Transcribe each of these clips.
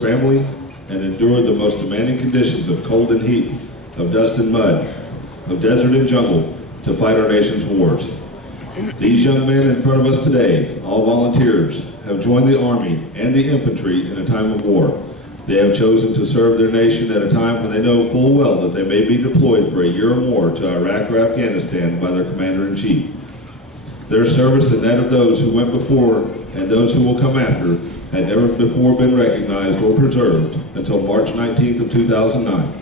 family and endured the most demanding conditions of cold and heat, of dust and mud, of desert and jungle to fight our nation's wars. These young men in front of us today, all volunteers, have joined the Army and the infantry in a time of war. They have chosen to serve their nation at a time when they know full well that they may be deployed for a year or more to Iraq or Afghanistan by their commander-in-chief. Their service and that of those who went before and those who will come after had never before been recognized or preserved until March 19th of 2009.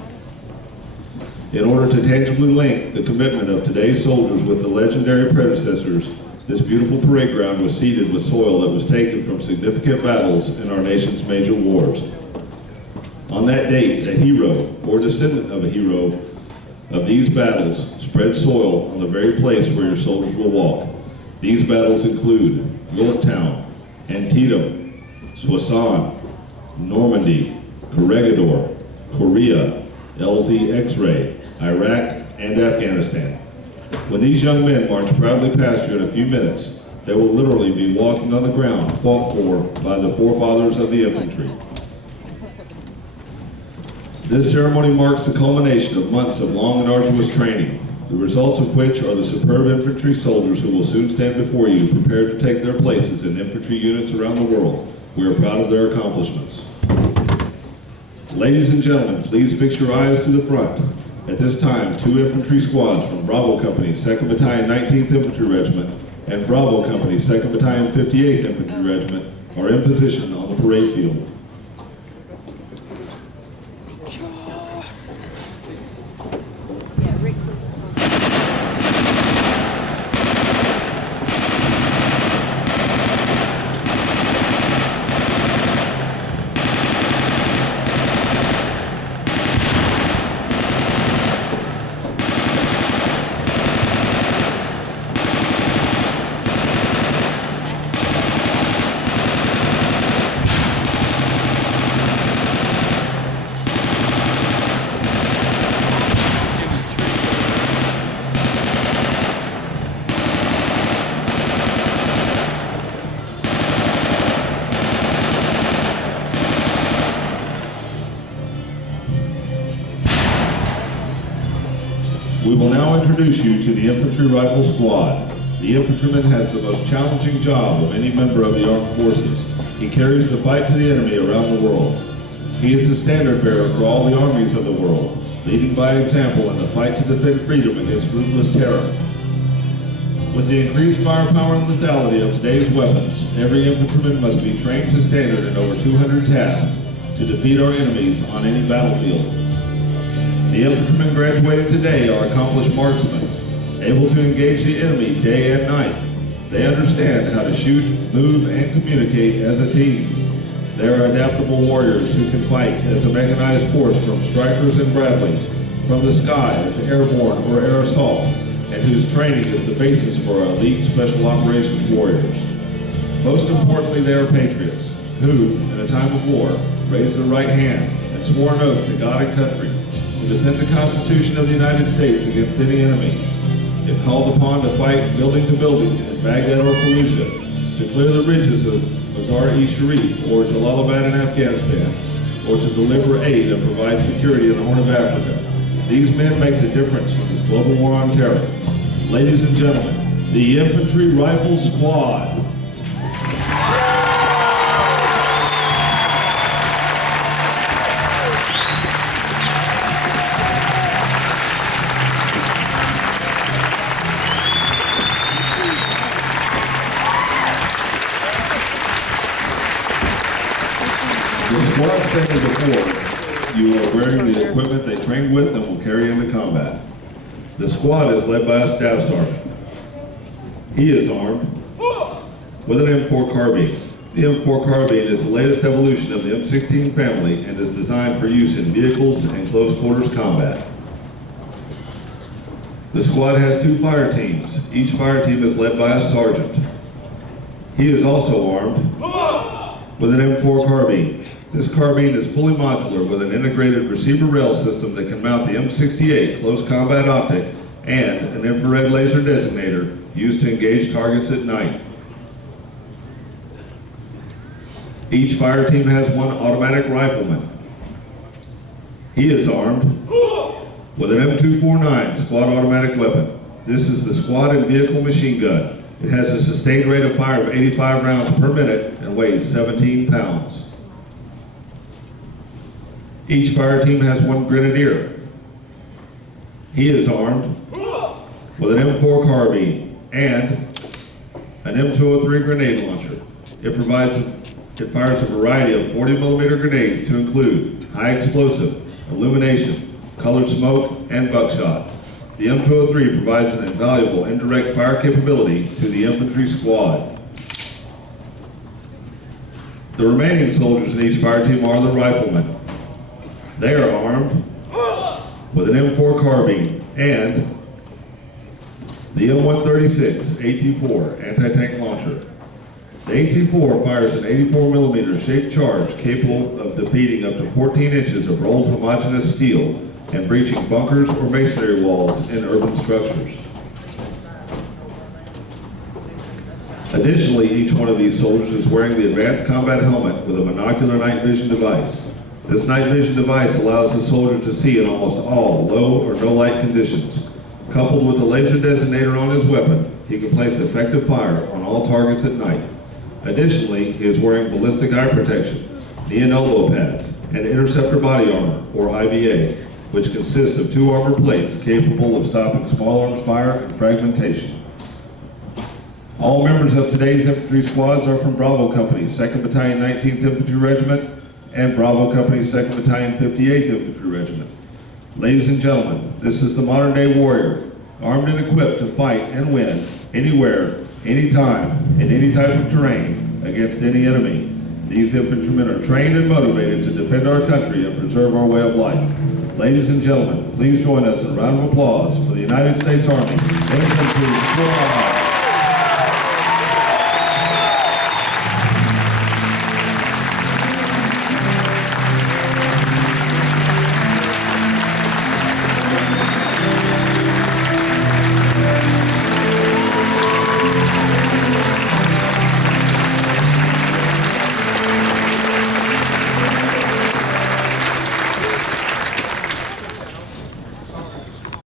In order to tangibly link the commitment of today's soldiers with the legendary predecessors, this beautiful parade ground was seeded with soil that was taken from significant battles in our nation's major wars. On that date, a hero or descendant of a hero of these battles spread soil on the very place where your soldiers will walk. These battles include Yorktown, Antietam, Soissons, Normandy, Corregidor, Korea, LZ X-Ray, Iraq, and Afghanistan. When these young men march proudly past you in a few minutes, they will literally be walking on the ground fought for by the forefathers of the infantry. This ceremony marks the culmination of months of long and arduous training, the results of which are the superb infantry soldiers who will soon stand before you, prepared to take their places in infantry units around the world. We are proud of their accomplishments. Ladies and gentlemen, please fix your eyes to the front. At this time, 2 infantry squads from Bravo Company's 2nd Battalion 19th Infantry Regiment and Bravo Company's 2nd Battalion 58th Infantry Regiment are in position on the parade field. We will now introduce you to the Infantry Rifle Squad. The infantryman has the most challenging job of any member of the armed forces. He carries the fight to the enemy around the world. He is the standard bearer for all the armies of the world, leading by example in the fight to defend freedom against ruthless terror. With the increased firepower and lethality of today's weapons, every infantryman must be trained to standard in over 200 tasks to defeat our enemies on any battlefield. The infantrymen graduating today are accomplished marksmen, able to engage the enemy day and night. They understand how to shoot, move, and communicate as a team. They are adaptable warriors who can fight as a mechanized force from Strykers and Bradleys, from the sky as airborne or air assault, and whose training is the basis for our elite special operations warriors. Most importantly, they are patriots who, in a time of war, raised their right hand and swore an oath to God and country to defend the Constitution of the United States against any enemy. If called upon to fight building to building in Baghdad or Fallujah, to clear the ridges of Mazar-e-Sharif or Jalalabad in Afghanistan, or to deliver aid and provide security in the Horn of Africa, these men make the difference in this global war on terror. Ladies and gentlemen, the Infantry Rifle Squad. The squad standing before you are wearing the equipment they trained with and will carry into combat. The squad is led by a staff sergeant. He is armed with an M4 carbine. The M4 carbine is the latest evolution of the M16 family and is designed for use in vehicles and close quarters combat. The squad has 2 fire teams. Each fire team is led by a sergeant. He is also armed with an M4 carbine. This carbine is fully modular with an integrated receiver rail system that can mount the M68 close combat optic and an infrared laser designator used to engage targets at night. Each fire team has one automatic rifleman. He is armed with an M249 squad automatic weapon. This is the squad and vehicle machine gun. It has a sustained rate of fire of 85 rounds per minute and weighs 17 pounds. Each fire team has one grenadier. He is armed with an M4 carbine and an M203 grenade launcher. It fires a variety of 40mm grenades to include high explosive, illumination, colored smoke, and buckshot. The M203 provides an invaluable indirect fire capability to the infantry squad. The remaining soldiers in each fire team are the riflemen. They are armed with an M4 carbine and the M136 AT-4 anti-tank launcher. The AT-4 fires an 84mm shaped charge capable of defeating up to 14 inches of rolled homogeneous steel and breaching bunkers or masonry walls in urban structures. Additionally, each one of these soldiers is wearing the advanced combat helmet with a monocular night vision device. This night vision device allows the soldier to see in almost all low or no light conditions. Coupled with a laser designator on his weapon, he can place effective fire on all targets at night. Additionally, he is wearing ballistic eye protection, knee and elbow pads, and interceptor body armor, or IBA, which consists of 2 armor plates capable of stopping small arms fire and fragmentation. All members of today's infantry squads are from Bravo Company's 2nd Battalion 19th Infantry Regiment and Bravo Company's 2nd Battalion 58th Infantry Regiment. Ladies and gentlemen, this is the modern day warrior, armed and equipped to fight and win anywhere, anytime, in any type of terrain against any enemy. These infantrymen are trained and motivated to defend our country and preserve our way of life. Ladies and gentlemen, please join us in a round of applause for the United States Army Infantry Squad.